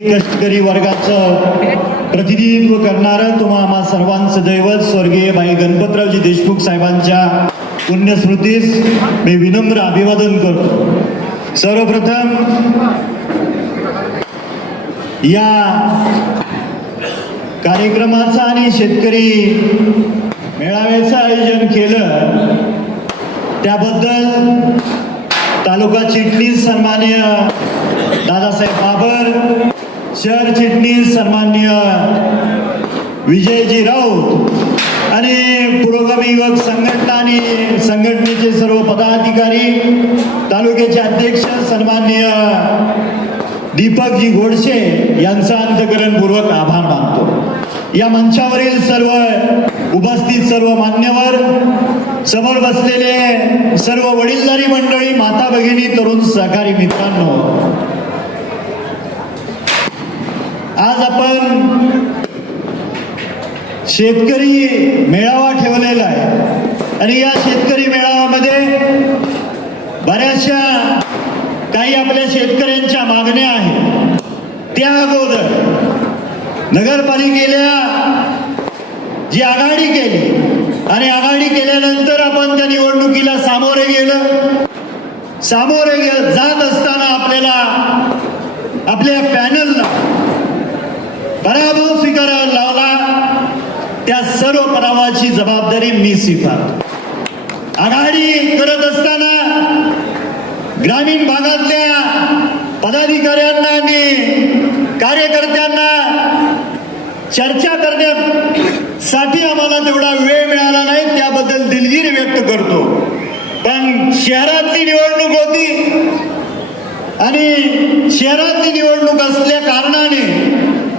कष्टकरी वर्गाचं प्रतिनिधित्व करणारं तुम्हा आम्हा सर्वांचं दैवत स्वर्गीय भाई गणपतरावजी देशमुख साहेबांच्या पुण्यस्मृतीस मी विनम्र अभिवादन करतो। सर्वप्रथम या कार्यक्रमाचं आणि शेतकरी मेळाव्याचं आयोजन केलं त्याबद्दल तालुका चिटणीस सन्माननीय दादासाहेब बाबर, शहर चिटणीस सन्माननीय विजयजी राऊत आणि पुरोगामी युवक संघटना आणि संघटनेचे सर्व पदाधिकारी, तालुक्याचे अध्यक्ष सन्माननीय दीपकजी गोडसे यांचा अंतःकरणपूर्वक आभार मानतो। या मंचावरील सर्व उपस्थित सर्व मान्यवर, समोर बसलेले सर्व वडीलधारी मंडळी, माता भगिनी, तरुण सहकारी मित्रांनो, आज आपण शेतकरी मेळावा ठेवलेला आहे आणि या शेतकरी मेळाव्यामध्ये बऱ्याचशा काही आपल्या शेतकऱ्यांच्या मागण्या आहेत। त्या अगोदर नगरपालिकेला जी आघाडी केली आणि आघाडी केल्यानंतर आपण त्या निवडणुकीला सामोरे जात असताना आपल्याला आपल्या पॅनलला पराभव स्वीकारायला लावला। त्या सर्व पराभवाची जबाबदारी मी स्वीकारतो। आघाडी करत असताना ग्रामीण भागातल्या पदाधिकाऱ्यांना आणि कार्यकर्त्यांना चर्चा करण्यासाठी आम्हाला तेवढा वेळ मिळाला नाही, त्याबद्दल दिलगिरी व्यक्त करतो। पण शहरातली निवडणूक होती आणि शहरातली निवडणूक असल्या कारणाने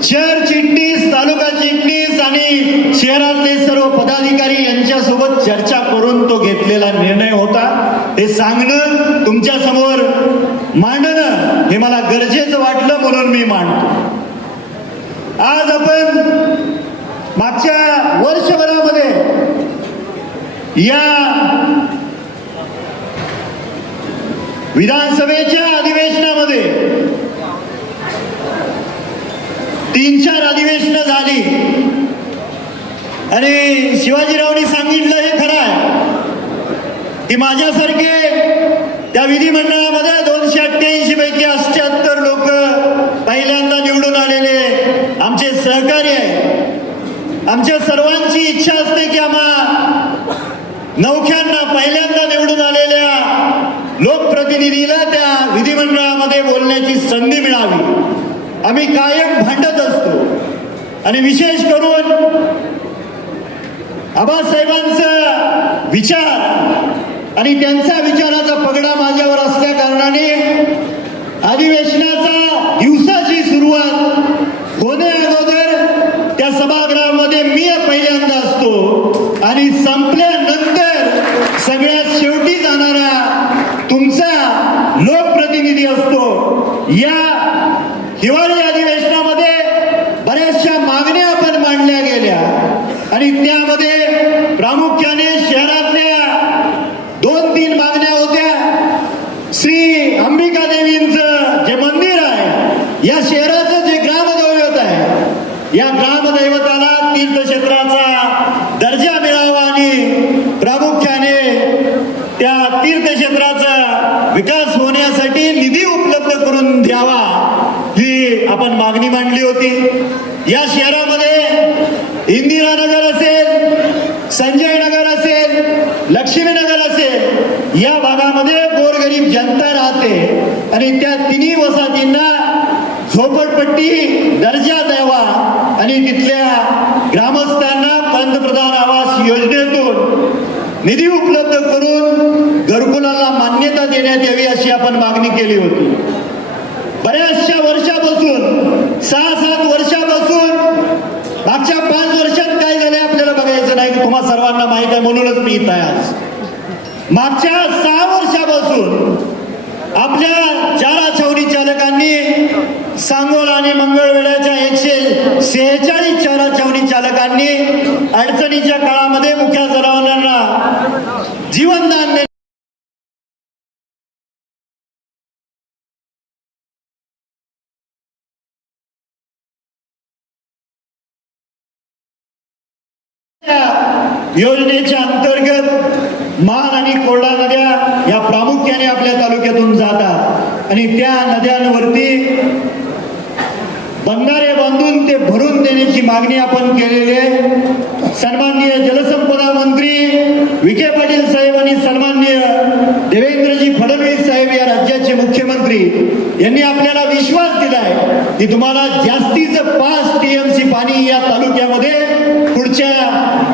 शहर चिटणीस, तालुका चिटणीस आणि शहरातले सर्व पदाधिकारी यांच्यासोबत चर्चा करून तो घेतलेला निर्णय होता। हे सांगणं, तुमच्या समोर मांडणं हे मला गरजेचं वाटलं म्हणून मी मांडतो। आज आपण मागच्या वर्षभरामध्ये या विधानसभेच्या अधिवेशनामध्ये 3-4 अधिवेशनं झाली आणि शिवाजीरावनी सांगितलं हे खरं आहे की माझ्यासारखे त्या विधिमंडळामध्ये 288 पैकी 78 लोक पहिल्यांदा निवडून आलेले आमचे सहकारी आहेत। आमच्या सर्वांची इच्छा असते की आम्हा नवख्यांना पहिल्यांदा निवडून आलेल्या लोकप्रतिनिधीला त्या विधिमंडळामध्ये बोलण्याची संधी मिळावी। आम्ही कायम भांडत असतो आणि विशेष करून आबासाहेबांचा विचार आणि त्यांचा विचाराचा पगडा माझ्यावर असल्या कारणाने अधिवेशनाचा दिवसाची सुरुवात होणे अगोदर त्या सभागृहामध्ये मी पहिल्यांदा असतो आणि संपल्यानंतर सगळ्यात शेवटी जाणारा तुमचा लोकप्रतिनिधी असतो। या हिवाळी अधिवेशनामध्ये बऱ्याचशा मागण्या आपण मांडल्या गेल्या आणि त्यामध्ये प्रामुख्याने शहरातल्या 2-3 मागण्या होत्या। श्री अंबिका देवींचं जे मंदिर आहे, या शहराचं जे ग्रामदैवत आहे, या ग्रामदैवताला तीर्थक्षेत्राचा दर्जा मिळावा आणि प्रामुख्याने त्या तीर्थक्षेत्राचा विकास होण्यासाठी निधी उपलब्ध करून द्यावा, ही आपण मागणी मांडली होती। या शहरामध्ये इंदिरानगर असेल, संजय नगर असेल, लक्ष्मीनगर असेल, या भागामध्ये गोरगरीब जनता राहते आणि त्या तिन्ही वसाहतींना झोपडपट्टी दर्जा द्यावा आणि तिथल्या ग्रामस्थांना पंतप्रधान आवास योजनेतून निधी उपलब्ध करून घरकुलाला मान्यता देण्यात यावी, अशी आपण मागणी केली होती। बऱ्याचशा वर्षापासून 6-7 वर्षापासून मागच्या 5 वर्षात काय झाले आपल्याला बघायचं नाही, तुम्हा सर्वांना माहित आहे म्हणूनच मी इथं आहे आज। मागच्या 6 वर्षापासून आपल्या चारा छावणी चालकांनी, सांगोला आणि मंगळवेढ्याच्या 146 चारा छावणी चालकांनी अडचणीच्या काळामध्ये मुख्य जनावरांना जीवनदान योजनेच्या अंतर्गत महान आणि कोरडा नद्या या प्रामुख्याने आपल्या तालुक्यातून जातात आणि त्या नद्यांवरती बंधारे बांधून ते भरून देण्याची मागणी आपण केलेली आहे. सन्माननीय जलसंपदा मंत्री विखे पाटील साहेब आणि सन्माननीय देवेंद्रजी फडणवीस साहेब या राज्याचे मुख्यमंत्री यांनी आपल्याला विश्वास दिलाय की तुम्हाला जास्तीचं 5 TMC पाणी या तालुक्यामध्ये पुढच्या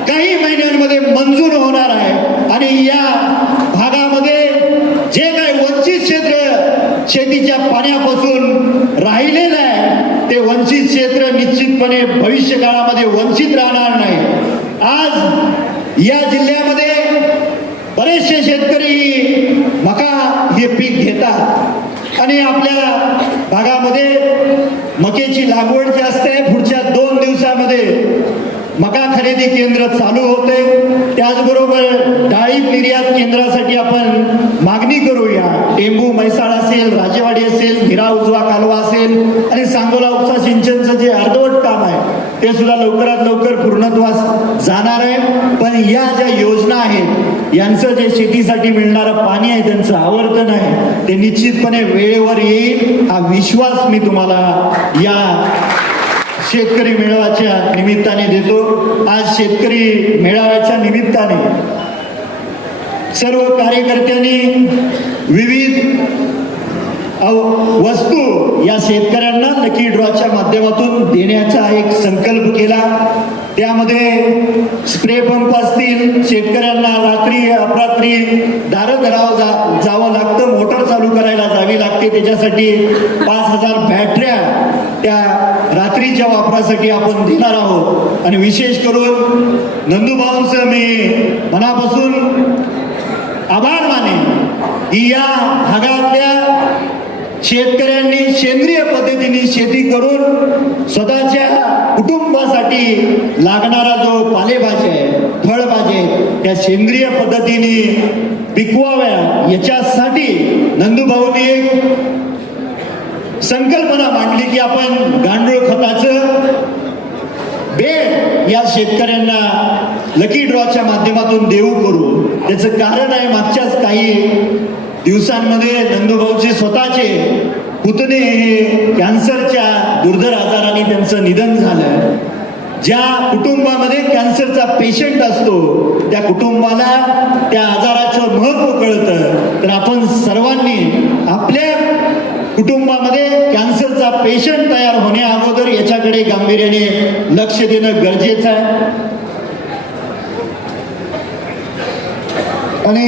काही महिन्यांमध्ये मंजूर होणार आहे आणि या भागामध्ये जे काही वंचित क्षेत्र शेतीच्या पाण्यापासून राहिलेलं आहे ते वंचित क्षेत्र निश्चितपणे भविष्य काळामध्ये वंचित राहणार नाही. आज या जिल्ह्यामध्ये बरेचसे शेतकरी मका हे पीक घेतात आणि आपल्या भागामध्ये मकेची लागवड जी असते पुढच्या 2 दिवसामध्ये मका खरेदी केंद्र चालू होते. त्याचबरोबर डाळी निर्यात केंद्रासाठी आपण मागणी करूया. टेंबू म्हैसाळ असेल, राजेवाडी असेल, हिरा उजवा कालवा असेल आणि सांगोला उपसा सिंचनचं जे अर्धवट काम आहे ते सुद्धा लवकरात लवकर पूर्णत्वास जाणार आहे. पण या ज्या योजना आहेत यांचं जे शेतीसाठी मिळणारं पाणी आहे त्यांचं आवर्तन आहे ते निश्चितपणे वेळेवर येईल हा विश्वास मी तुम्हाला या शेतकरी मेळाव्याच्या निमित्ताने देतो. आज शेतकरी मेळाव्याच्या निमित्ताने सर्व कार्यकर्त्यांनी विविध वस्तू या शेतकऱ्यांना लकी ड्रॉच्या माध्यमातून देण्याचा एक संकल्प केला. त्यामध्ये स्प्रे पंप असतील, शेतकऱ्यांना रात्री अपरात्री दारं जावं लागतं, मोटर चालू करायला जावी लागते, त्याच्यासाठी 5,000 बॅटऱ्या त्या रात्रीच्या वापरासाठी आपण देणार आहोत. आणि विशेष करून नंदूभाऊंचं मी मनापासून आभार मानेन की या भागातल्या शेतकऱ्यांनी सेंद्रिय पद्धतीने शेती करून स्वतःच्या कुटुंबासाठी लागणारा जो पालेभाज्या आहे, फळभाज्या आहे त्या सेंद्रिय पद्धतीने पिकवाव्या याच्यासाठी नंदूभाऊंनी एक संकल्पना मांडली की आपण गांडूळ खताचं बेड या शेतकऱ्यांना लकी ड्रॉच्या माध्यमातून देऊ करू. त्याचं कारण आहे मागच्याच काही दिवसांमध्ये नंदूभाऊचे स्वतःचे पुतणे हे कॅन्सरच्या दुर्धर आजाराने त्यांचं निधन झालं. ज्या कुटुंबामध्ये कॅन्सरचा पेशंट असतो त्या कुटुंबाला त्या आजाराचं महत्त्व कळतं. तर आपण सर्वांनी आपल्या कुटुंबामध्ये कॅन्सरचा पेशंट तयार होण्या अगोदर याच्याकडे गांभीर्याने लक्ष देणं गरजेचं आहे. आणि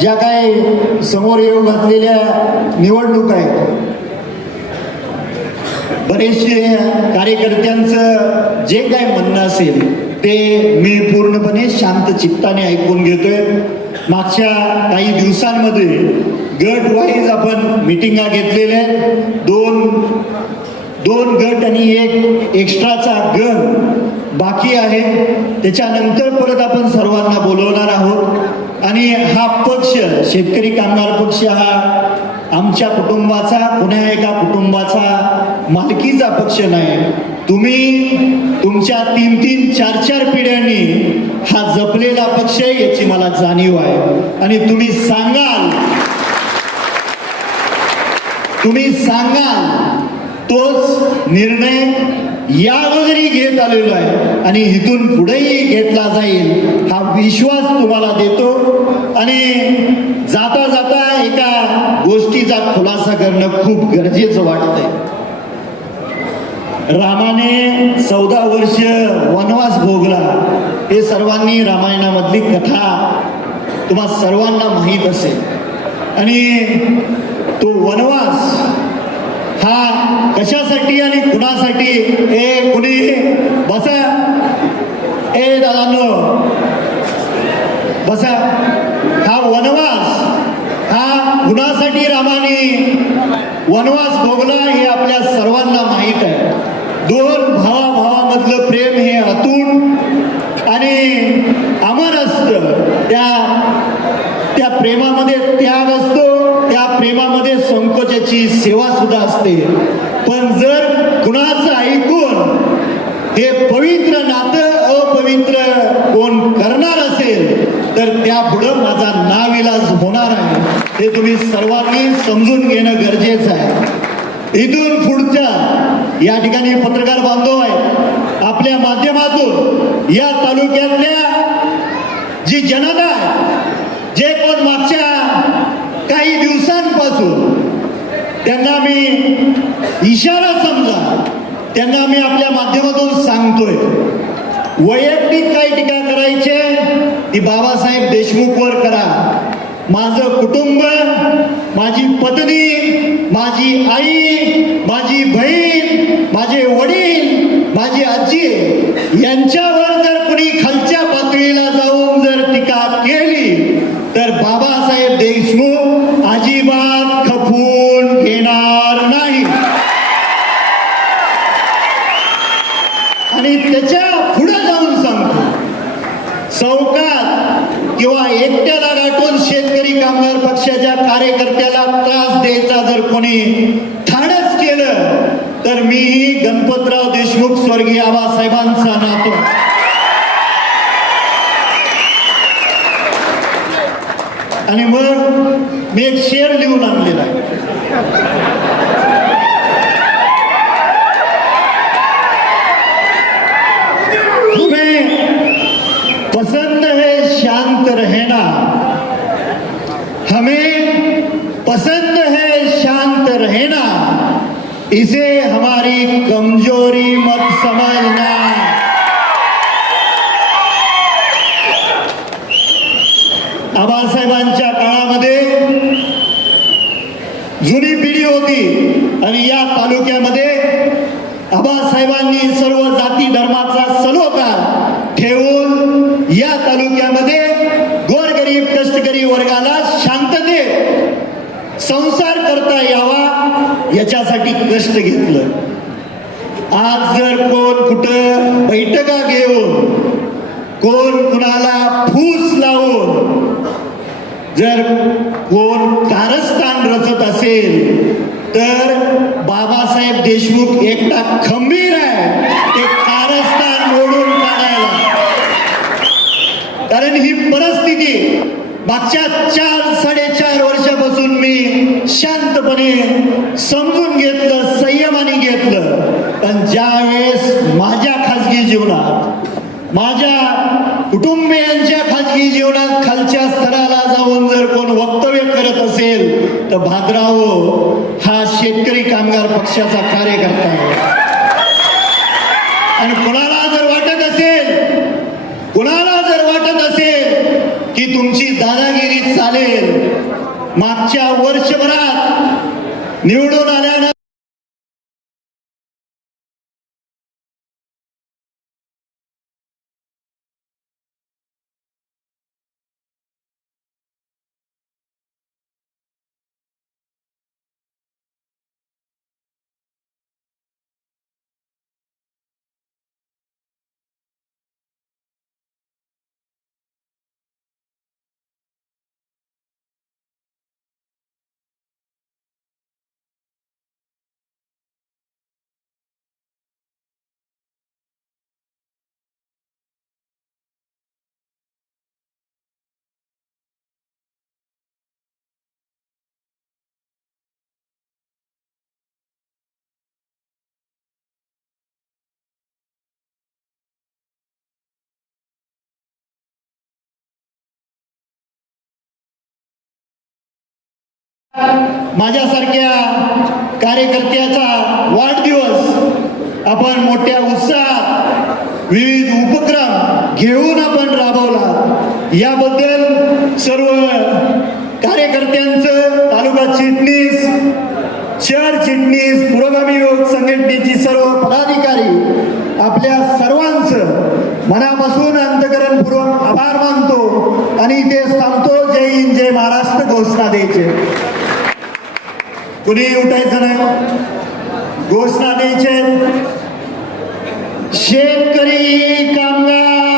ज्या काही समोर येऊ घातलेल्या निवडणूक आहेत, बरेचसे कार्यकर्त्यांचं जे काही म्हणणं असेल ते मी पूर्णपणे शांत चित्ताने ऐकून घेतोय. मागच्या काही दिवसांमध्ये गट वाईज आपण मिटिंगा घेतलेल्या आहेत. दोन गट आणि एक एक्स्ट्राचा गट बाकी आहे. त्याच्यानंतर परत आपण सर्वांना बोलवणार आहोत. आणि हा पक्ष शेतकरी कामगार पक्ष हा आमच्या कुटुंबाचा, कुण्या एका कुटुंबाचा मालकीचा पक्ष नाही. तुम्ही तुमच्या 3-3, 4-4 पिढ्यांनी हा जपलेला पक्ष आहे याची मला जाणीव आहे. आणि तुम्ही सांगाल तोच निर्णय या अगोदरही घेत आलेलो आहे आणि इथून पुढेही घेतला जाईल हा विश्वास तुम्हाला देतो. आणि जाता जाता एका गोष्टीचा खुलासा करणं खूप गरजेचं वाटतंय. रामाने 14 वर्ष वनवास भोगला हे सर्वांनी रामायणामधली कथा तुम्हा सर्वांना माहीत असेल. आणि तो वनवास हा कशासाठी आणि कुणासाठी कुणी बसा दादांनो बसा. हा वनवास हा कुणासाठी रामाने वनवास भोगला हे आपल्या सर्वांना माहीत आहे. 2 भावामधलं प्रेम हे अतूट आणि अमर असतं. त्या प्रेमामध्ये त्याग असतो, त्या प्रेमामध्ये संकोचाची सेवा सुद्धा असते. पण जर कुणाचं ऐकून हे पवित्र नातं पवित्र कोण करणार असेल तर त्या पुढं माझा नाविलाज होणार आहे, हे तुम्ही सर्वांनी समजून घेणं गरजेचं आहे. इथून पुढच्या या ठिकाणी पत्रकार बांधव आहेत, आपल्या माध्यमातून या तालुक्यातल्या जी जनता आहे, जे कोण मागच्या काही दिवसांपासून त्यांना मी इशारा समजा, त्यांना मी आपल्या माध्यमातून सांगतोय, वैयक्तिक काही टीका करायचे ती बाबासाहेब देशमुखवर करा. माझं कुटुंब, माझी पत्नी, माझी आई, माझी बहीण, माझे वडील, माझी आजी यांच्यावर जर कुणी खालच्या पातळीला जाऊन जर टीका केली तर बाबासाहेब देशमुख अजिबात खपून घेणार नाही. आणि त्याच्या पुढे जाऊन सांगतो, चौकात किंवा एकट्याला गाठून शेतकरी कामगार पक्षाच्या कार्यकर्त्याला त्रास द्यायचा जर कोणी धाडस केलं तर मीही गणपतराव देशमुख स्वर्गीय आबासाहेबांचा नातो. आणि मग मी एक शेर लिहून आणलेला आहे. पसंद है शांत रहना, हमें पसंद है शांत रहना, इसे हमारी कमजोरी मत समझना. आबासाहेबांच्या काळामध्ये जुनी पिढी होती आणि या तालुक्यामध्ये आबासाहेबांनी सर्व जाती धर्माचा सलोखा ठेवून या तालुक्यामध्ये गोरगरीब कष्टकरी वर्गाला शांततेत संसार करता यावा याच्यासाठी कष्ट घेतलं. आज जर कोण कुठं बैठका घेऊन, कोण कुणाला फूस लावून जर कोण कारस्थान रचत असेल तर बाबासाहेब देशमुख एकटा खंबीर आहे ते कारस्थान मोडून काढायला. कारण ही परिस्थिती मागच्या 4-4.5 वर्षापासून मी शांतपणे समजून घेतलं, संयमाने घेतलं. पण ज्या वेळेस माझ्या खाजगी जीवनात, माझ्या कुटुंबियांच्या खाजगी जीवनात खालच्या स्तराला जाऊन जर कोण वक्तव्य करत असेल तर भादराव हा शेतकरी कामगार पक्षाचा कार्यकर्ता आहे. आणि कुणाला जर वाटत असेल की तुमची दादागिरी चालेल, मागच्या वर्षभरात निवडून आल्यानंतर माझ्यासारख्या कार्यकर्त्याचा वाढदिवस आपण मोठ्या उत्साहात विविध उपक्रम घेऊन आपण राबवला. याबद्दल सर्व कार्यकर्त्यांचं, तालुका चिटणीस, शहर चिटणीस, पुरोगामी युवक संघटनेची सर्व पदाधिकारी आपल्या सर्वांचं मनापासून अंतःकरणपूर्वक आभार मानतो आणि इथे थांबतो. जय हिंद, जय महाराष्ट्र घोषणा द्यायचे. कुणी उठायचं नाही, घोषणा द्यायचे. शेतकरी कामगार